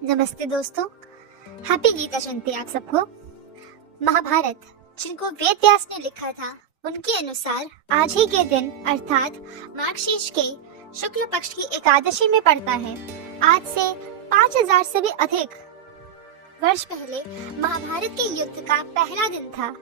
नमस्ते दोस्तों, हैप्पी गीता जयंती आप सबको। महाभारत जिनको वेद व्यास ने लिखा था, उनके अनुसार आज ही के दिन अर्थात मार्गशीर्ष के शुक्ल पक्ष की एकादशी में पड़ता है। आज से 5000 से भी अधिक वर्ष पहले महाभारत के युद्ध का पहला दिन था।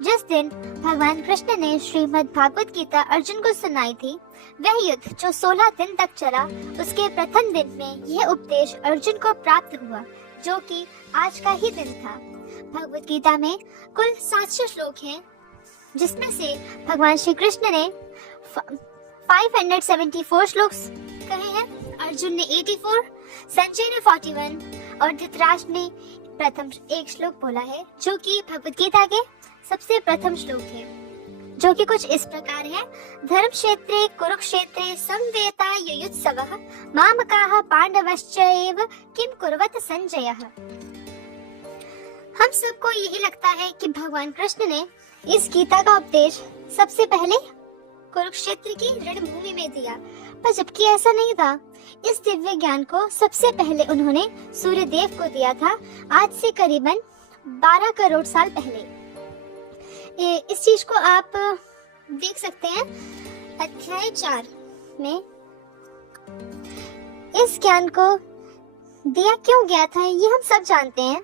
जिस दिन भगवान कृष्ण ने श्रीमद् भागवत गीता अर्जुन को सुनाई थी, वह युद्ध जो 16 दिन तक चला, उसके प्रथम दिन में यह उपदेश अर्जुन को प्राप्त हुआ, जो कि आज का ही दिन था। भगवत गीता में कुल 700 श्लोक हैं, जिसमें से भगवान श्री कृष्ण ने 574 श्लोक कहे हैं, अर्जुन ने 84, संजय ने 41 और धृतराष्ट्र ने प्रथम एक श्लोक बोला है, जो कि भगवत गीता के सबसे प्रथम श्लोक है, जो कि कुछ इस प्रकार है। धर्म क्षेत्रे कुरुक्षेत्रे समवेता युयुत्सवः मामकाः पांडवश्च एव किम कुर्वत संजयः। हम सबको यही लगता है कि भगवान कृष्ण ने इस गीता का उपदेश सबसे पहले कुरुक्षेत्र की रणभूमि में दिया, पर जबकि ऐसा नहीं था। इस दिव्य ज्ञान को सबसे पहले उन्होंने सूर्यदेव को दिया था, आज से करीबन 12 करोड़ साल पहले। इस चीज को आप देख सकते हैं अध्याय 4 में। इस ज्ञान को दिया क्यों गया था, ये हम सब जानते हैं।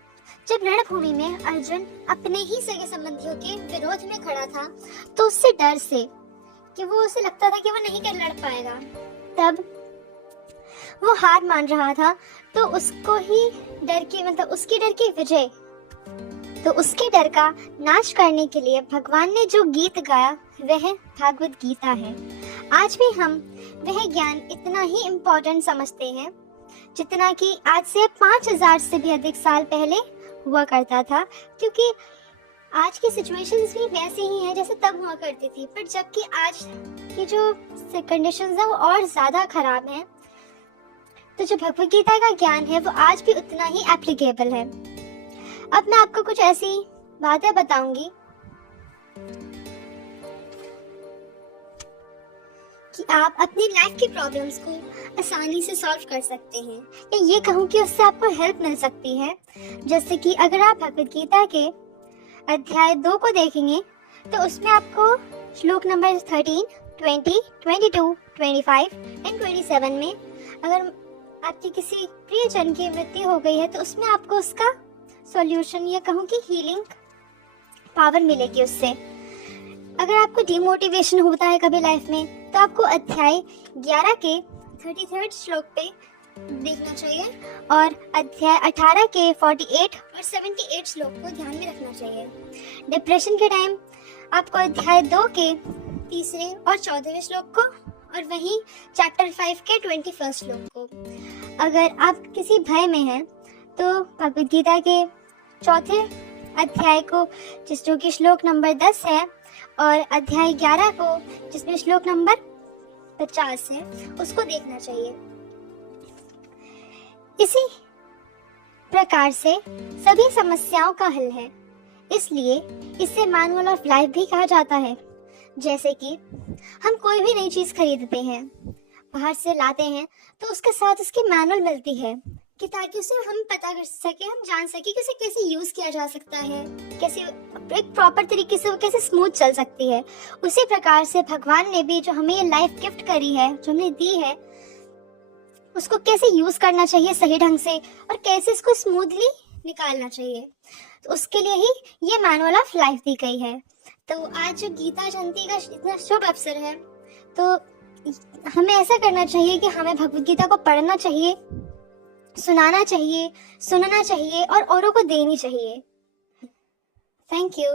जब रणभूमि में अर्जुन अपने ही सगे संबंधियों के विरोध में खड़ा था, तो उससे डर से कि वो उसे लगता था कि वो नहीं कर लड़ पाएगा, तब वो हार मान रहा था। तो उसको ही डर की उसकी डर की विजय, तो उसके डर का नाश करने के लिए भगवान ने जो गीत गाया वह भागवत गीता है। आज भी हम वह ज्ञान इतना ही इम्पोर्टेंट समझते हैं जितना कि आज से 5000 से भी अधिक साल पहले हुआ करता था, क्योंकि आज की सिचुएशंस भी वैसी ही हैं जैसे तब हुआ करती थी, पर जबकि आज की जो कंडीशंस हैं वो और ज्यादा खराब हैं। तो जो भगवत गीता का ज्ञान है वो आज भी उतना ही एप्लीकेबल है। अब मैं आपको कुछ ऐसी बातें बताऊंगी कि आप अपनी लाइफ की प्रॉब्लम्स को आसानी से सॉल्व कर सकते हैं, या ये कहूँ कि उससे आपको हेल्प मिल सकती है। जैसे कि अगर आप भगवत गीता के अध्याय 2 को देखेंगे, तो उसमें आपको श्लोक नंबर 13, 20, 22, 25 एंड 27 में अगर आपकी किसी प्रियजन की मृत्यु हो गई है, तो उसमें आपको उसका सॉल्यूशन या कहूँ कि हीलिंग पावर मिलेगी उससे। अगर आपको डिमोटिवेशन होता है कभी लाइफ में, तो आपको अध्याय 11 के 33 श्लोक पे देखना चाहिए, और अध्याय 18 के 48 और 78 श्लोक को ध्यान में रखना चाहिए। डिप्रेशन के टाइम आपको अध्याय 2 के 3 और 14वें श्लोक को, और वहीं चैप्टर 5 के 21 श्लोक को। अगर आप किसी भय में हैं, तो भगवत गीता के 4थे अध्याय को, जो कि श्लोक नंबर 10 है, और अध्याय 11 को जिसमें श्लोक नंबर 50 है, उसको देखना चाहिए। इसी प्रकार से सभी समस्याओं का हल है, इसलिए इसे मैनुअल ऑफ लाइफ भी कहा जाता है। जैसे कि हम कोई भी नई चीज खरीदते हैं, बाहर से लाते हैं, तो उसके साथ उसकी मैनुअल मिलती है कि ताकि उसे हम पता कर सके, हम जान सके कि उसे कैसे यूज किया जा सकता है, कैसे एक प्रॉपर तरीके से वो कैसे स्मूथ चल सकती है। उसी प्रकार से भगवान ने भी जो हमें ये लाइफ गिफ्ट करी है, जो हमें दी है, उसको कैसे यूज करना चाहिए सही ढंग से, और कैसे इसको स्मूथली निकालना चाहिए, तो उसके लिए ही ये मैनुअल ऑफ लाइफ दी गई है। तो आज जो गीता जयंती का इतना शुभ अवसर है, तो हमें ऐसा करना चाहिए कि हमें भगवत गीता को पढ़ना चाहिए, सुनाना चाहिए, सुनना चाहिए और औरों को देनी चाहिए। Thank you.